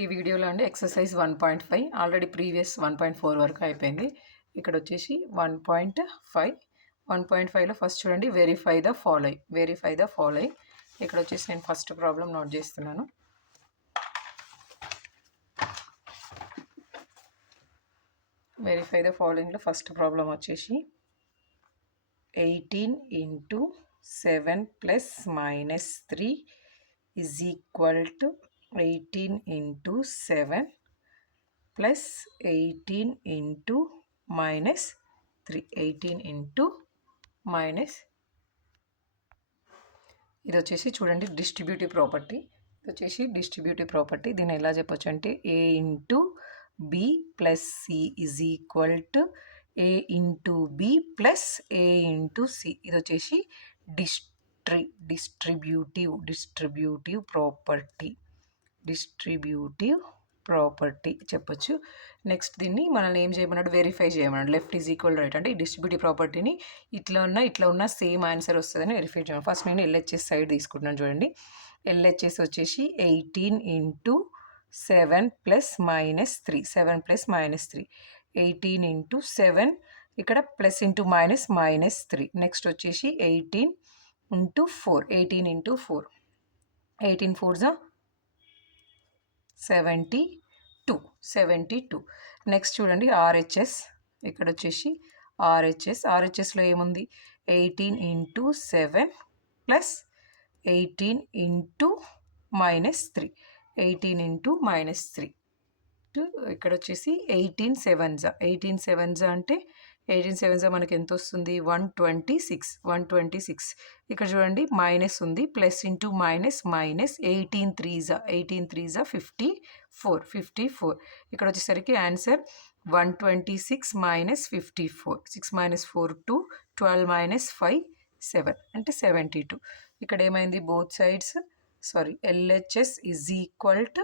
ఈ వీడియోలో అండి ఎక్సర్సైజ్ 1.5 ఆల్రెడీ ప్రీవియస్ 1.4 వరకు అయిపోయింది. ఇక్కడ వచ్చేసి 1.5లో ఫస్ట్ చూడండి, వెరిఫై ద ఫాలోయింగ్. ఇక్కడ వచ్చేసి నేను ఫస్ట్ ప్రాబ్లం నోట్ చేస్తున్నాను. వెరిఫై ద ఫాలోయింగ్లో ఫస్ట్ ప్రాబ్లం వచ్చేసి 18 into 7 plus minus 3 is equal to 18 into 7 plus 18 into minus 3. 18 into minus, ఇది వచ్చేసి చూడండి డిస్ట్రిబ్యూటివ్ ప్రాపర్టీ. ఇది వచ్చేసి డిస్ట్రిబ్యూటివ్ ప్రాపర్టీ. దీన్ని ఎలా చెప్పొచ్చు అంటే a into b plus c is equal to a into b plus a into c. ఇది వచ్చేసి డిస్ట్రిబ్యూటివ్ ప్రాపర్టీ చెప్పొచ్చు. నెక్స్ట్ దీన్ని మనల్ని ఏం చేయమన్నాడు, వెరిఫై చేయమన్నాడు. లెఫ్ట్ ఈజ్ ఈక్వల్ రైట్ అంటే ఈ డిస్ట్రిబ్యూటివ్ ప్రాపర్టీని ఇట్లా ఉన్న సేమ్ ఆన్సర్ వస్తుందని వెరిఫై చేయమని. ఫస్ట్ నేను ఎల్హెచ్ఎస్ సైడ్ తీసుకుంటున్నాను. చూడండి, ఎల్హెచ్ఎస్ వచ్చేసి 18 into 7 plus minus 3. 7 plus minus 3. 18 into 7, ఇక్కడ ప్లస్ ఇంటూ మైనస్ -3. నెక్స్ట్ వచ్చేసి 18 into 4. 18 into 4. 18 4s 72. నెక్స్ట్ చూడండి ఆర్హెచ్ఎస్. ఇక్కడ వచ్చేసి ఆర్హెచ్ఎస్లో ఏముంది, 18 into 7 plus 18 into -3. 18 into -3. ఇక్కడ వచ్చేసి 18 7s అంటే 18 7s మనకి ఎంత వస్తుంది, 126. ఇక్కడ చూడండి మైనస్ ఉంది, ప్లస్ ఇంటూ మైనస్ 18 3s 54. ఇక్కడ వచ్చేసరికి ఆన్సర్ 126 minus 54. 6 minus 4 2, 12 minus 5 7 అంటే 72. ఇక్కడ ఏమైంది, both sides LHS is equal to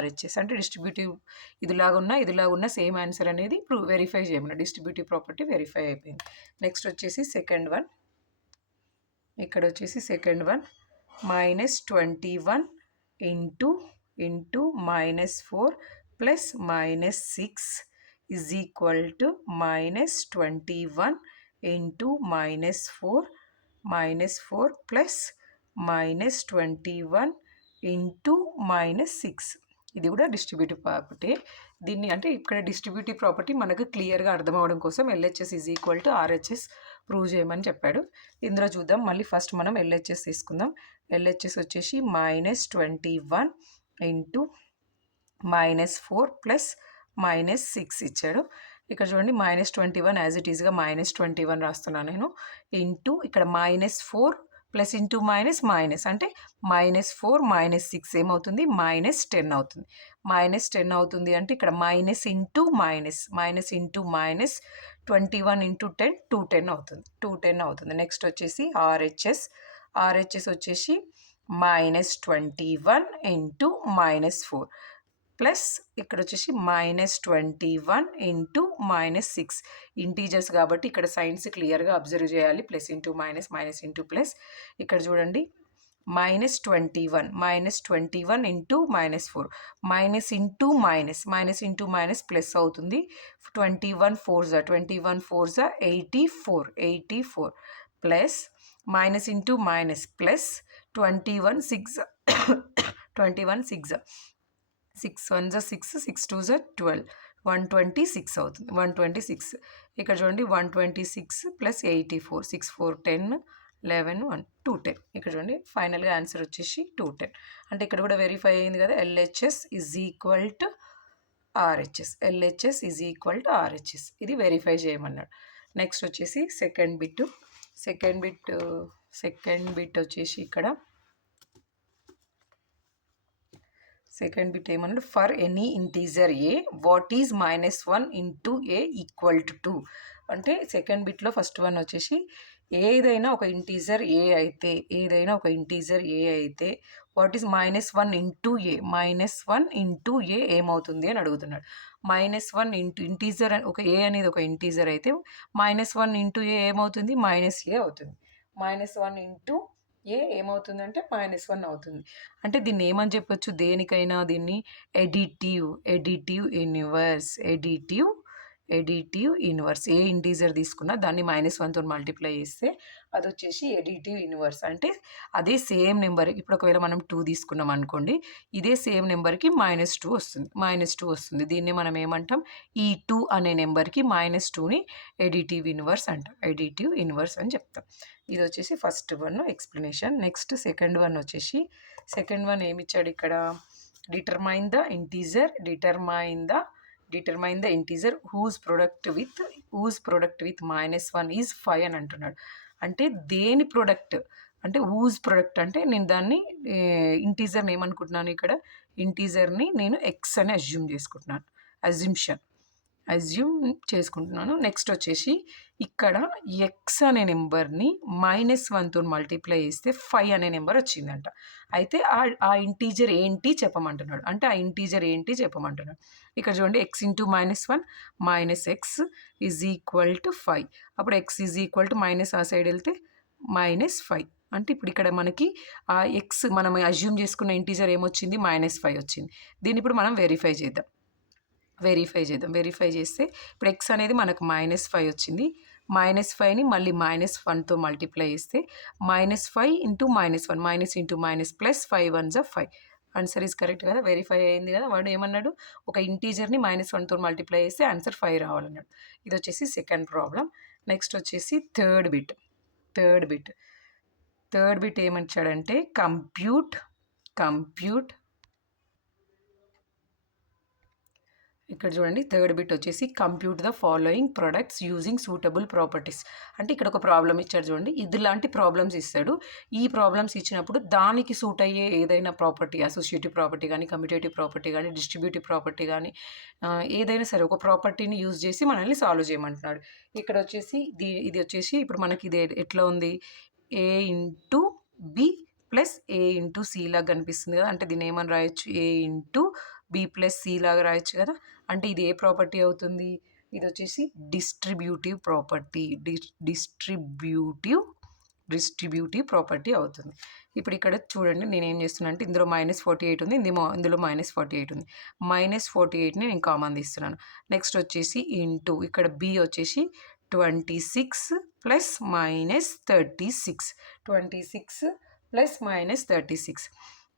RHS అంటే డిస్ట్రిబ్యూటివ్ ఇదిలాగున్న సేమ్ ఆన్సర్ అనేది ఇప్పుడు వెరిఫై చేయమన్నా. డిస్ట్రిబ్యూటివ్ ప్రాపర్టీ వెరిఫై అయిపోయింది. నెక్స్ట్ వచ్చేసి సెకండ్ వన్. ఇక్కడ వచ్చేసి second one -21 into -4 plus -6 is equal to -21 into -4 plus -21 into -6. ఇది కూడా డిస్ట్రిబ్యూటివ్ ప్రాపర్టీ. దీన్ని అంటే ఇక్కడ డిస్ట్రిబ్యూటివ్ ప్రాపర్టీ మనకు క్లియర్గా అర్థం అవ్వడం కోసం LHS is equal to RHS prove చేయమని చెప్పాడు. ఇందులో చూద్దాం. మళ్ళీ ఫస్ట్ మనం LHS తీసుకుందాం. LHS వచ్చేసి -21 into -4 plus -6 ఇచ్చాడు. ఇక్కడ చూడండి -21 యాజ్ ఇట్ ఈస్గా -21 రాస్తున్నాను నేను. ఇంటూ ఇక్కడ -4 ప్లస్ ఇంటూ మైనస్ అంటే -4 -6 ఏమవుతుంది, -10 అవుతుంది. -10 అవుతుంది అంటే ఇక్కడ మైనస్ ఇంటూ మైనస్ 21 into 10 210 అవుతుంది. నెక్స్ట్ వచ్చేసి RHS వచ్చేసి -21 into -4 ప్లస్ ఇక్కడ వచ్చేసి -21 into -6. ఇంటీజర్స్ కాబట్టి ఇక్కడ సైన్స్ క్లియర్గా అబ్జర్వ్ చేయాలి. Plus into minus into plus. ఇక్కడ చూడండి -21 into -4 minus into minus plus అవుతుంది. 21 4s 84 plus minus into minus plus 21 6 6 1s 6 6 2s 12 126 అవుతుంది. 126 ఇక్కడ చూడండి 126 ప్లస్ 84 6 4 10 11 1 210. ఇక్కడ చూడండి ఫైనల్గా ఆన్సర్ వచ్చేసి 210. అంటే ఇక్కడ కూడా వెరిఫై అయింది కదా, LHS is equal to RHS. ఇది వెరిఫై చేయమన్నాడు. నెక్స్ట్ వచ్చేసి సెకండ్ బిట్ వచ్చేసి ఇక్కడ సెకండ్ బిట్ ఏమన్నాడు, for any integer A what is -1 into a equal to 2. అంటే సెకండ్ బిట్లో ఫస్ట్ వన్ వచ్చేసి ఏదైనా ఒక ఇంటీజర్ ఏ అయితే వాట్ ఈజ్ -1 into a ఏమవుతుంది అని అడుగుతున్నాడు. -1 ఇంటూ ఇంటీజర్ ఒక ఏ అనేది ఒక ఇంటీజర్ అయితే -1 into a ఏమవుతుంది, -a అవుతుంది. -1 into ఏ ఏమవుతుందంటే -1 అవుతుంది. అంటే దీన్ని ఏమని చెప్పొచ్చు దేనికైనా దీన్ని ఎడిటివ్ ఇన్వర్స్. ఏ ఇంటీజర్ తీసుకున్నా దాన్ని -1తో మల్టిప్లై చేస్తే అదొచ్చేసి ఎడిటివ్ ఇన్వర్స్. అంటే అదే సేమ్ నెంబర్ ఇప్పుడు ఒకవేళ మనం 2 తీసుకున్నాం అనుకోండి, ఇదే సేమ్ నెంబర్‌కి -2 వస్తుంది. -2 వస్తుంది. దీన్ని మనం ఏమంటాం? ఈ 2 అనే నెంబర్‌కి -2ని ఎడిటివ్ ఇన్వర్స్ అంటాం. ఎడిటివ్ ఇన్వర్స్ అని చెప్తాం. ఇది వచ్చేసి first one explanation. Next second one వచ్చేసి సెకండ్ వన్ ఏమిచ్చాడు ఇక్కడ? Determine the integer whose product with -1 is 5 అని అంటున్నాడు. అంటే దేని ప్రొడక్ట్ అంటే హూజ్ ప్రొడక్ట్ అంటే నేను దాన్ని ఇంటీజర్ని ఏమనుకుంటున్నాను ఇక్కడ? ఇంటీజర్ని నేను ఎక్స్ అని అజ్యూమ్ చేసుకుంటున్నాను. నెక్స్ట్ వచ్చేసి ఇక్కడ ఎక్స్ అనే నెంబర్ని -1తో మల్టిప్లై చేస్తే 5 అనే నెంబర్ వచ్చిందంట. అయితే ఆ ఇంటీజర్ ఏంటి చెప్పమంటున్నాడు. ఇక్కడ చూడండి, x into -1 -x is equal to 5. అప్పుడు x is equal to minus ఆ సైడ్ వెళ్తే -5. అంటే ఇప్పుడు ఇక్కడ మనకి ఆ ఎక్స్ మనం అజ్యూమ్ చేసుకున్న ఇంటీజర్ ఏమొచ్చింది? -5 వచ్చింది. దీన్ని ఇప్పుడు మనం వెరిఫై చేద్దాం. వెరిఫై చేస్తే ఇప్పుడు ఎక్స్ అనేది మనకు -5 వచ్చింది. -5ని మళ్ళీ -1తో మల్టిప్లై చేస్తే -5 into -1 minus into minus plus 5 1 5. Answer is correct కదా? వెరిఫై అయింది కదా? వాడు ఏమన్నాడు? ఒక ఇంటీజర్ని -1తో మల్టిప్లై చేస్తే ఆన్సర్ 5 రావాలన్నాడు. ఇది వచ్చేసి సెకండ్ ప్రాబ్లం. నెక్స్ట్ వచ్చేసి థర్డ్ బిట్ ఏమంటాడంటే కంప్యూట్ ఇక్కడ చూడండి, థర్డ్ బిట్ వచ్చేసి compute the following products using suitable properties. అంటే ఇక్కడ ఒక ప్రాబ్లం ఇచ్చాడు చూడండి, ఇలాంటి ప్రాబ్లమ్స్ ఇస్తాడు. ఈ ప్రాబ్లమ్స్ ఇచ్చినప్పుడు దానికి సూట్ అయ్యే ఏదైనా ప్రాపర్టీ, అసోసియేటివ్ ప్రాపర్టీ కానీ, కమ్యూటేటివ్ ప్రాపర్టీ కానీ, డిస్ట్రిబ్యూటివ్ ప్రాపర్టీ కానీ, ఏదైనా సరే ఒక ప్రాపర్టీని యూజ్ చేసి మనల్ని సాల్వ్ చేయమంటున్నాడు. ఇక్కడ వచ్చేసి ఇది వచ్చేసి ఇప్పుడు మనకి ఇది ఎట్లా ఉంది? A into B plus A into C లాగా కనిపిస్తుంది కదా? అంటే దీన్ని ఏమని రాయొచ్చు? A into B plus C లాగా రాయొచ్చు కదా? అంటే ఇది ఏ ప్రాపర్టీ అవుతుంది? ఇది వచ్చేసి డిస్ట్రిబ్యూటివ్ ప్రాపర్టీ అవుతుంది. ఇప్పుడు ఇక్కడ చూడండి, నేను ఏం చేస్తున్నా అంటే ఇందులో -48 ఉంది, ఇందులో -48 ఉంది. -48ని నేను కామన్ తీస్తున్నాను. నెక్స్ట్ వచ్చేసి ఇంటూ ఇక్కడ B వచ్చేసి 26 ప్లస్ -36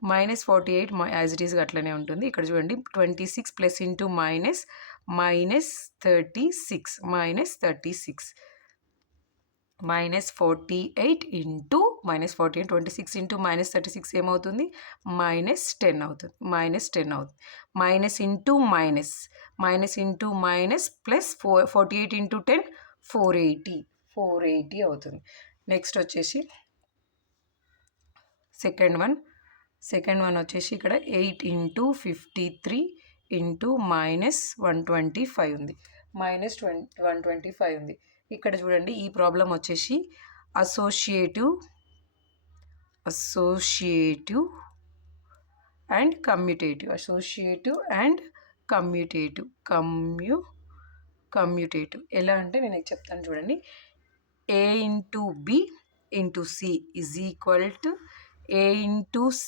-48 యాజ్ ఇట్ ఈస్గా అట్లనే ఉంటుంది. ఇక్కడ చూడండి, 26 ప్లస్ ఇంటూ -36 -48 ఇంటూ -48 26 ఇంటూ -36 ఏమవుతుంది? -10 అవుతుంది. Minus into minus plus 48 into 10 480 అవుతుంది. నెక్స్ట్ వచ్చేసి సెకండ్ వన్ వచ్చేసి ఇక్కడ 8 ఇంటూ 53 ఇంటూ -125 ఉంది. -125 ఉంది. ఇక్కడ చూడండి, ఈ ప్రాబ్లం వచ్చేసి అసోసియేటివ్ అండ్ కమ్యూటేటివ్ ఎలా అంటే నేను చెప్తాను చూడండి. A into B into C is equal to A into C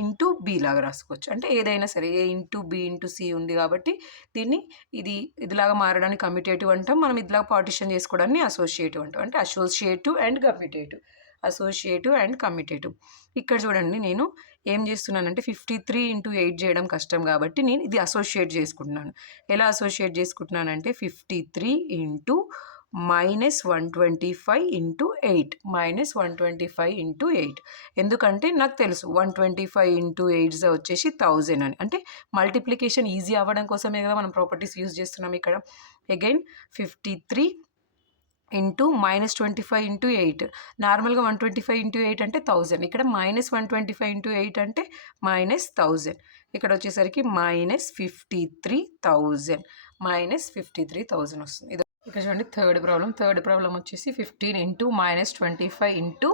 into B లాగా రాసుకోవచ్చు. అంటే ఏదైనా సరే A into B into C ఉంది కాబట్టి దీన్ని ఇదిలాగా మారడానికి కమ్యూటేటివ్ అంటాం. మనం ఇదిలాగా పార్టిషన్ చేసుకోవడాన్ని అసోసియేటివ్ అంటాం. అంటే అసోసియేటివ్ అండ్ కమ్యూటేటివ్. ఇక్కడ చూడండి, నేను ఏం చేస్తున్నానంటే 53 ఇంటూ 8 చేయడం కష్టం కాబట్టి నేను ఇది అసోసియేట్ చేసుకుంటున్నాను. ఎలా అసోసియేట్ చేసుకుంటున్నానంటే 53 ఇంటూ -125 ఇంటూ 8 ఎందుకంటే నాకు తెలుసు 125 ఇంటూ 8 వచ్చేసి 1000 అని. అంటే మల్టిప్లికేషన్ ఈజీ అవ్వడం కోసమే కదా మనం ప్రాపర్టీస్ యూజ్ చేస్తున్నాం ఇక్కడ. Again 53 into -25 into 8. నార్మల్గా 125 ఇంటూ 8 అంటే 1000. ఇక్కడ -125 ఇంటూ 8 అంటే -1000. ఇక్కడ వచ్చేసరికి -53,000 వస్తుంది. ఇక్కడ చూడండి, థర్డ్ ప్రాబ్లం వచ్చేసి 15 ఇంటూ -25 ఇంటూ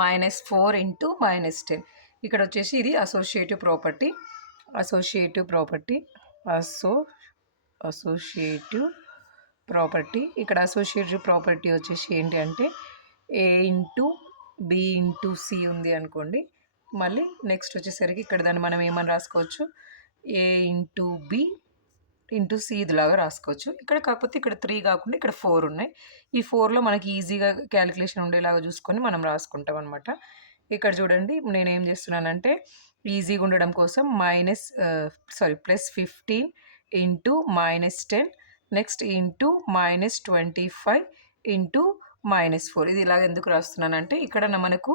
-4 ఇంటూ -10. ఇక్కడ వచ్చేసి ఇది అసోసియేటివ్ ప్రాపర్టీ. ఇక్కడ అసోసియేటివ్ ప్రాపర్టీ వచ్చేసి ఏంటి అంటే A into B into C ఉంది అనుకోండి. మళ్ళీ నెక్స్ట్ వచ్చేసరికి ఇక్కడ దాన్ని మనం ఏమని రాసుకోవచ్చు, ఏ ఇంటూ బి ఇంటూ సి ఇదిలాగా రాసుకోవచ్చు. ఇక్కడ కాకపోతే ఇక్కడ 3 కాకుండా ఇక్కడ 4 ఉన్నాయి. ఈ 4లో మనకి ఈజీగా క్యాలిక్యులేషన్ ఉండేలాగా చూసుకొని మనం రాసుకుంటాం అనమాట. ఇక్కడ చూడండి నేనేం చేస్తున్నానంటే ఈజీగా ఉండడం కోసం +15 ఇంటూ -10 నెక్స్ట్ ఇంటూ -25 ఇంటూ -4 ఇది ఇలాగ ఎందుకు రాస్తున్నానంటే ఇక్కడ మనకు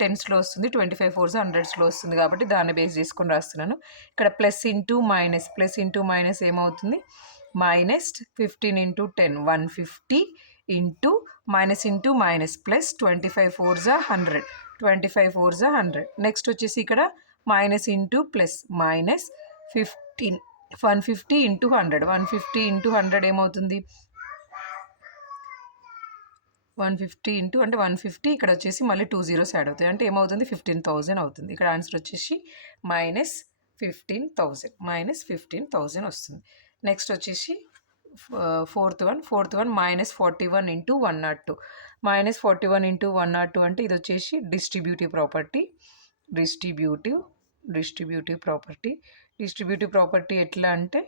టెన్స్లో వస్తుంది, 25 4s 100స్లో వస్తుంది కాబట్టి దాన్ని బేస్ చేసుకొని రాస్తున్నాను. ఇక్కడ ప్లస్ ఇంటూ మైనస్ ఏమవుతుంది, -15 into 10 150 into minus into minus plus 25 4s 100 25 4s 100. Next వచ్చేసి ఇక్కడ minus into plus -15 150 into 100 150 into 100 ఏమవుతుంది, 150 ఇంటూ అంటే 150 ఇక్కడ వచ్చేసి మళ్ళీ 2 zeros యాడ్ అవుతాయి అంటే ఏమవుతుంది 15,000 అవుతుంది. ఇక్కడ ఆన్సర్ వచ్చేసి -15,000 వస్తుంది. నెక్స్ట్ వచ్చేసి ఫోర్త్ వన్ -41 ఇంటూ 102 -41 ఇంటూ 102 అంటే ఇది వచ్చేసి డిస్ట్రిబ్యూటివ్ ప్రాపర్టీ ఎట్లా అంటే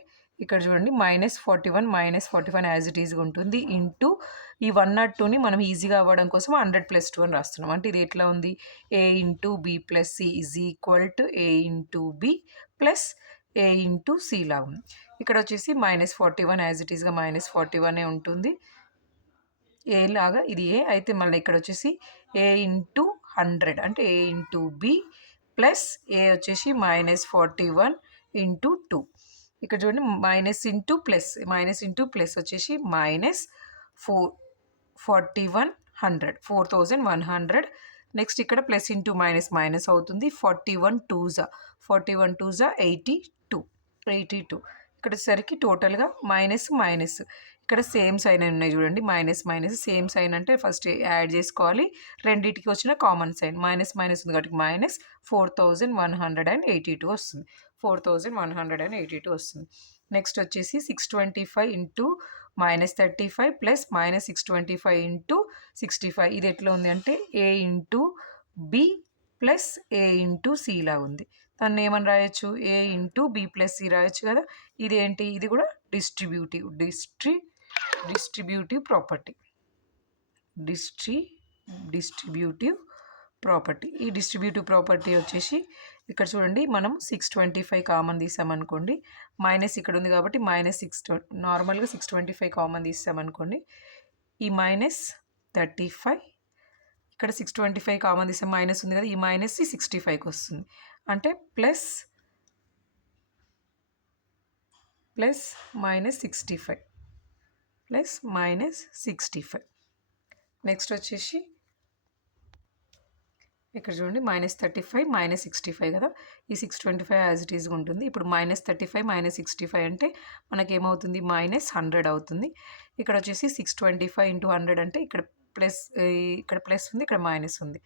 ఇక్కడ చూడండి -41 యాజ్ ఇట్ ఈజ్గా ఉంటుంది ఇంటూ ఈ 102ని మనం ఈజీగా అవ్వడం కోసం 100+2 అని రాస్తున్నాం. అంటే ఇది ఎట్లా ఉంది, a into b plus c is equal to a into b plus a into c లా ఉంది. ఇక్కడ వచ్చేసి -41 యాజ్ ఇట్ ఈజ్గా -41 ఉంటుంది. ఏ లాగా ఇది ఏ అయితే మళ్ళీ ఇక్కడ వచ్చేసి ఏ ఇంటూ 100 అంటే ఏ ఇంటూ బి ప్లస్ ఏ వచ్చేసి -41 ఇంటూ 2. ఇక్కడ చూడండి మైనస్ ఇంటూ ప్లస్ వచ్చేసి -4100 నెక్స్ట్ ఇక్కడ ప్లస్ ఇంటూ మైనస్ అవుతుంది. 41 2s 82 ఇక్కడ వచ్చేసరికి టోటల్గా మైనస్ ఇక్కడ సేమ్ సైన్ ఉన్నాయి చూడండి, మైనస్ సేమ్ సైన్ అంటే ఫస్ట్ యాడ్ చేసుకోవాలి, రెండింటికి వచ్చిన కామన్ సైన్ మైనస్ ఉంది కాబట్టి -4182 వస్తుంది. 4182 వస్తుంది. నెక్స్ట్ వచ్చేసి 625 ఇంటూ -35 ప్లస్ -625 ఇంటూ 65 ఇది ఎట్లా ఉంది అంటే ఏ into b plus a into c లా ఉంది. దాన్ని ఏమని రాయొచ్చు, ఏ ఇంటూ బి ప్లస్ సి రాయొచ్చు కదా. ఇది ఏంటి, ఇది కూడా డిస్ట్రిబ్యూటివ్ ప్రాపర్టీ ఈ డిస్ట్రిబ్యూటివ్ ప్రాపర్టీ వచ్చేసి ఇక్కడ చూడండి మనం 625 కామన్ తీసామనుకోండి, మైనస్ ఇక్కడ ఉంది కాబట్టి -6 నార్మల్గా 625 కామన్ తీసామనుకోండి, ఈ -35 ఇక్కడ 625 కామన్ తీసాం మైనస్ ఉంది కదా, ఈ మైనస్ 65కి వస్తుంది అంటే ప్లస్ -65 నెక్స్ట్ వచ్చేసి ఇక్కడ చూడండి -35 -65 కదా, ఈ 625 యాజ్ ఇట్ ఈజ్గా ఉంటుంది. ఇప్పుడు -35 -65 అంటే మనకేమవుతుంది -100 అవుతుంది. ఇక్కడ వచ్చేసి 625 ఇంటూ 100 అంటే ఇక్కడ ప్లస్ ఉంది, ఇక్కడ మైనస్ ఉంది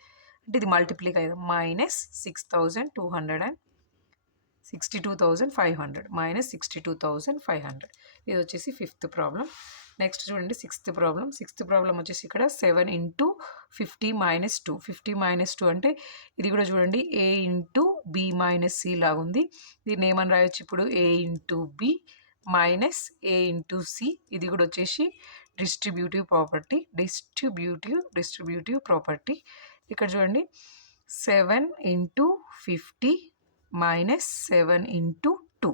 అంటే ఇది మల్టిప్లై కదా, -62,500 ఇది వచ్చేసి ఫిఫ్త్ ప్రాబ్లం. నెక్స్ట్ చూడండి సిక్స్త్ ప్రాబ్లం వచ్చేసి ఇక్కడ 7 ఇంటూ 50 -2 50 -2 అంటే ఇది కూడా చూడండి ఏ ఇంటూ బి మైనస్ సి లాగా ఉంది. దీన్ని ఏమని రాయొచ్చు ఇప్పుడు, ఏ ఇంటూ బి మైనస్ ఏ ఇంటూ సి. ఇది కూడా వచ్చేసి డిస్ట్రిబ్యూటివ్ ప్రాపర్టీ. ఇక్కడ చూడండి 7 ఇంటూ 50 -7 ఇంటూ 2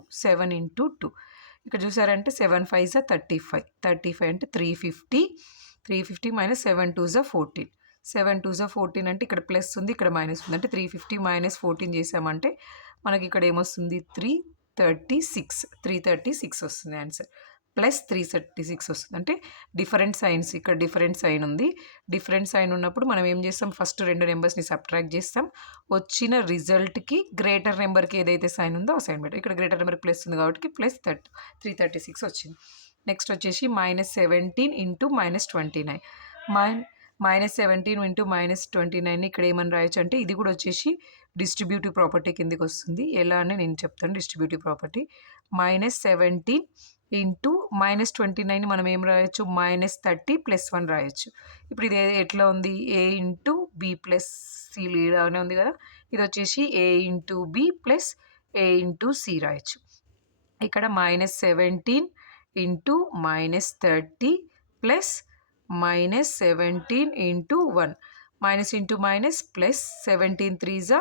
ఇక్కడ చూసారంటే 7 5s 35 అంటే 350 -7 2s 14 7 2s 14 అంటే ఇక్కడ ప్లస్ ఉంది, ఇక్కడ మైనస్ ఉంది అంటే 350 - 14 చేసామంటే మనకి ఇక్కడ ఏమొస్తుంది 336 వస్తుంది ఆన్సర్. ప్లస్ 336 వస్తుంది అంటే డిఫరెంట్ సైన్స్, ఇక్కడ డిఫరెంట్ సైన్ ఉంది. డిఫరెంట్ సైన్ ఉన్నప్పుడు మనం ఏం చేస్తాం, ఫస్ట్ రెండు నెంబర్స్ని సబ్ట్రాక్ట్ చేస్తాం, వచ్చిన రిజల్ట్కి గ్రేటర్ నెంబర్కి ఏదైతే సైన్ ఉందో ఆ సైన్ పెట్టాం. ఇక్కడ గ్రేటర్ నెంబర్ ప్లస్ ఉంది కాబట్టి ప్లస్ 336 వచ్చింది. నెక్స్ట్ వచ్చేసి -17 ఇంటూ -29 -17 ఇంటూ -29 ఇక్కడ ఏమని రాయొచ్చు అంటే ఇది కూడా వచ్చేసి డిస్ట్రిబ్యూటివ్ ప్రాపర్టీ కిందకి వస్తుంది. ఎలా అని నేను చెప్తాను. డిస్ట్రిబ్యూటివ్ ప్రాపర్టీ -17 ఇంటూ -29 మనం ఏం రాయొచ్చు -30 + 1 రాయొచ్చు. ఇప్పుడు ఇది ఎట్లా ఉంది a into b plus c లాగానే ఉంది కదా. ఇది వచ్చేసి a into b plus a into c రాయొచ్చు. ఇక్కడ -17 into -30 plus -17 into 1 minus into minus plus 17 3 జా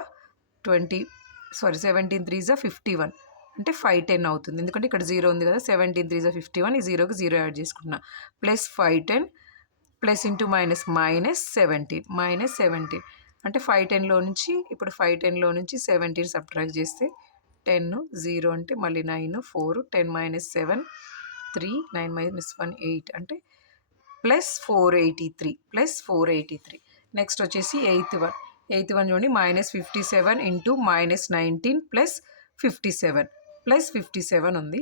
51 అంటే 510 అవుతుంది. ఎందుకంటే ఇక్కడ 0 ఉంది కదా. 17 3 జా 51 ఈ 0కి 0 యాడ్ చేసుకుంటున్నా. ప్లస్ 510 ప్లస్ ఇంటూ మైనస్ -17 అంటే 510లో నుంచి ఇప్పుడు 510లో నుంచి 17 సబ్ట్రాక్ట్ చేస్తే 10 0 అంటే మళ్ళీ 9 4 10 - 7 3 9 - 1 8 అంటే +483 నెక్స్ట్ వచ్చేసి ఎయిత్ వన్ చూడండి -57 ఇంటూ -19 ప్లస్ 57 ఉంది.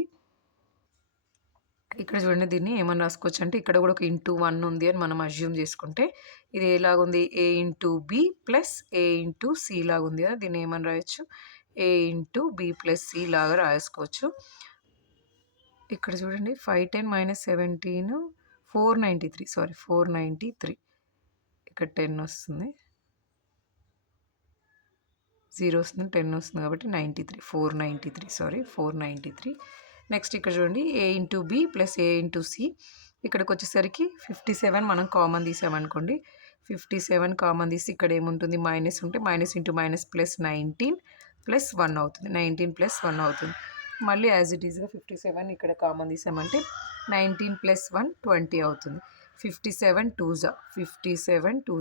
ఇక్కడ చూడండి దీన్ని ఏమని రాసుకోవచ్చు అంటే ఇక్కడ కూడా ఒక ఇంటూ 1 ఉంది అని మనం అజ్యూమ్ చేసుకుంటే ఇది ఎలాగుంది a into b plus a into c లాగా ఉంది కదా. దీన్ని ఏమని రాయొచ్చు a into b plus c లాగా రాసుకోవచ్చు. ఇక్కడ చూడండి 510 - 17 493 ఇక్కడ 10 వస్తుంది 0 వస్తుంది 10 వస్తుంది కాబట్టి 493 నెక్స్ట్ ఇక్కడ చూడండి a into b plus a into c ఇక్కడికి వచ్చేసరికి 57 మనం కామన్ తీసామనుకోండి. 57 కామన్ తీసి ఇక్కడ ఏముంటుంది మైనస్ ఉంటే మైనస్ ఇంటూ మైనస్ ప్లస్ 19 + 1 అవుతుంది. 19 + 1 అవుతుంది. మళ్ళీ యాజ్ ఇట్ ఈస్గా 57 ఇక్కడ కామన్ తీసామంటే 19 + 1 20 అవుతుంది. 57 2 జా 7 2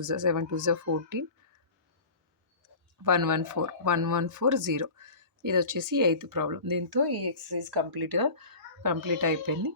జా 14 114 0. ఇది వచ్చేసి ఎయిత్ ప్రాబ్లం. దీంతో ఈ ఎక్సర్సైజ్ కంప్లీట్ అయిపోయింది.